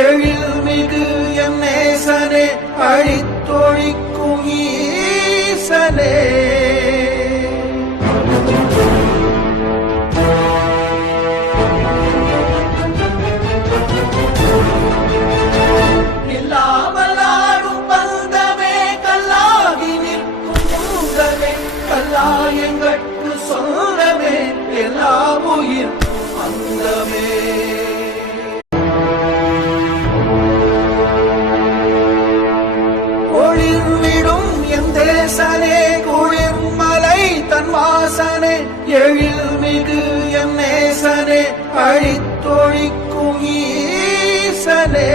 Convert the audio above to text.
எழில்மிகு M நேசனே அழித்தொழிக்கும் ஈசனே. இல்லாமலாடும் பந்தமே கல்லாகி நிற்கும் பூதமே கல்லாயங்கட்கு சொந்தமே எல்லா உயிர் அந்தமே. ஒளிர்விடும் எம் தேசனே குளிர்மலை தன் வாசனே எழில்மிகு எம் நேசனே அழித்தொழிக்கும் ஈசனே.